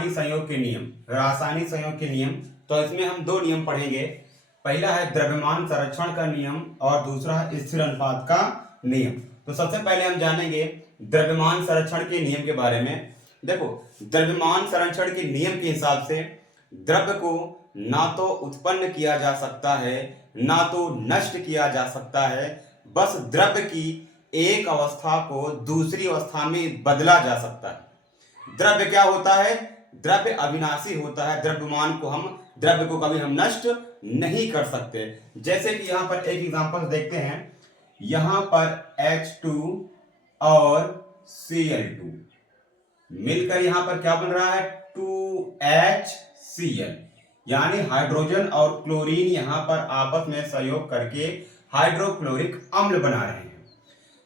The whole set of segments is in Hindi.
रासायनिक संयोग के नियम। रासायनिक संयोग के नियम, तो इसमें हम दो नियम पढ़ेंगे। पहला है द्रव्यमान संरक्षण का नियम और दूसरा है स्थिर अनुपात का नियम। तो सबसे पहले हम जानेंगे द्रव्यमान संरक्षण के नियम के बारे में। देखो, द्रव्यमान संरक्षण के नियम के हिसाब से द्रव्य को ना तो उत्पन्न किया जा सकता है ना तो नष्ट किया जा सकता है, बस द्रव्य की एक अवस्था को दूसरी अवस्था में बदला जा सकता है। द्रव्य क्या होता है? द्रव्य अविनाशी होता है। द्रव्य को कभी हम नष्ट नहीं कर सकते। जैसे कि यहां पर एक एग्जांपल देखते हैं। यहां पर H2 और Cl2 मिलकर यहां पर क्या बन रहा है? 2HCl, यानी हाइड्रोजन और क्लोरीन यहां पर आपस में सहयोग करके हाइड्रोक्लोरिक अम्ल बना रहे हैं।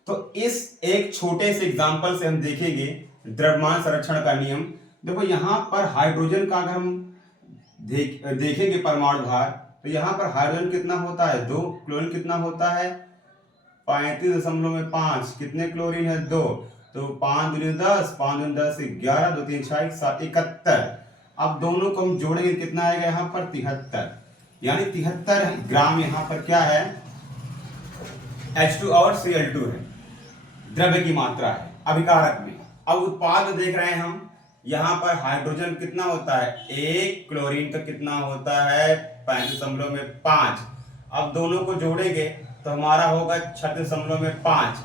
तो इस एक छोटे से एग्जांपल से हम देखेंगे द्रव्यमान संरक्षण का नियम। देखो, यहां पर हाइड्रोजन का अगर हम देखेंगे परमाणु भार, तो यहां पर हाइड्रोजन कितना होता है? 2। क्लोरीन कितना होता है? 35.5। कितने क्लोरीन है? 2। तो 5 दूनी 10, 5 दूनी 10, 11, 2 3 6 7 71। अब दोनों को हम जोड़ेंगे, कितना आएगा यहाँ पर? 73, यानी 73 ग्राम यहाँ पर क्या है? H2 और Cl2 है, द्रव्य की मात्रा है अभिकारक में। अब उत्पाद देख रहे हैं हम, यहाँ पर हाइड्रोजन कितना होता है? 1। क्लोरीन का कितना होता है? 35.5। अब दोनों को जोड़ेंगे तो हमारा होगा 36.5।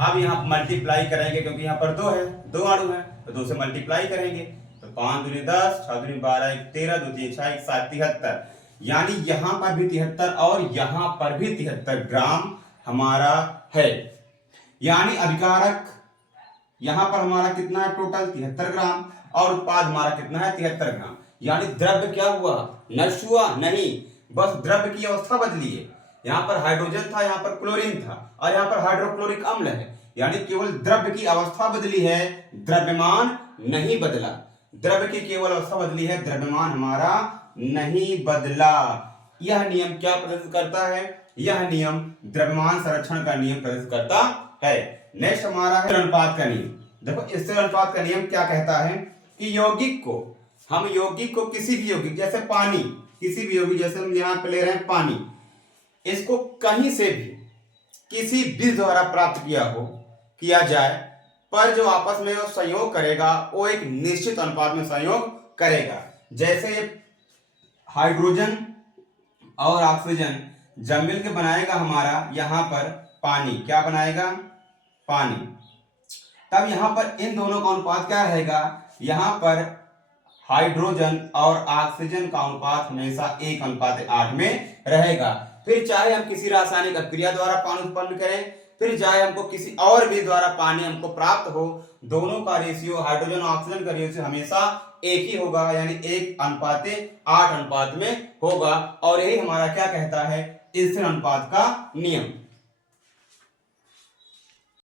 अब यहाँ मल्टीप्लाई करेंगे क्योंकि यहाँ पर 2 है, 2 अणु है, तो 2 से मल्टीप्लाई करेंगे तो 5 दूनी 10, 6 दूनी 12, 13, 2 3 6 7 73, यानी यहाँ पर भी 73 और यहाँ पर भी 73 ग्राम हमारा है। यानी अभिकारक यहाँ पर हमारा कितना है? टोटल 73 ग्राम और उत्पाद हमारा कितना है? 73 ग्राम। यानी द्रव्य क्या हुआ? नष्ट हुआ नहीं, बस द्रव्य की अवस्था बदली है। यहाँ पर हाइड्रोजन था, यहाँ पर क्लोरीन था और यहाँ पर हाइड्रोक्लोरिक अम्ल है, यानी केवल द्रव्य की अवस्था बदली है, द्रव्यमान नहीं बदला। द्रव्य की केवल अवस्था बदली है, द्रव्यमान हमारा नहीं बदला। यह नियम क्या प्रदर्शित करता है? यह नियम द्रव्यमान संरक्षण का नियम प्रदर्शित करता है। नेक्स्ट हमारा है अनुपात का नियम। देखो, स्थिर अनुपात का नियम क्या कहता है कि यौगिक को किसी भी यौगिक, जैसे पानी, किसी भी यौगिक, जैसे हम यहाँ पे ले रहे हैं पानी, इसको कहीं से भी किसी विधि द्वारा प्राप्त किया जाए, पर जो आपस में वो संयोग करेगा वो एक निश्चित अनुपात में संयोग करेगा। जैसे हाइड्रोजन और ऑक्सीजन जब मिलकर बनाएगा हमारा यहाँ पर पानी, क्या बनाएगा? पानी। तब यहाँ पर इन दोनों का अनुपात क्या रहेगा? यहाँ पर हाइड्रोजन और ऑक्सीजन का अनुपात हमेशा 1:8 में रहेगा। फिर चाहे हम किसी रासायनिक अभिक्रिया द्वारा पानी उत्पन्न करें, फिर चाहे हमको किसी और भी द्वारा पानी हमको प्राप्त हो, दोनों का रेशियो, हाइड्रोजन और ऑक्सीजन का रेशियो हमेशा एक ही होगा, यानी 1:8 अनुपात में होगा। और यही हमारा क्या कहता है? स्थिर अनुपात का नियम।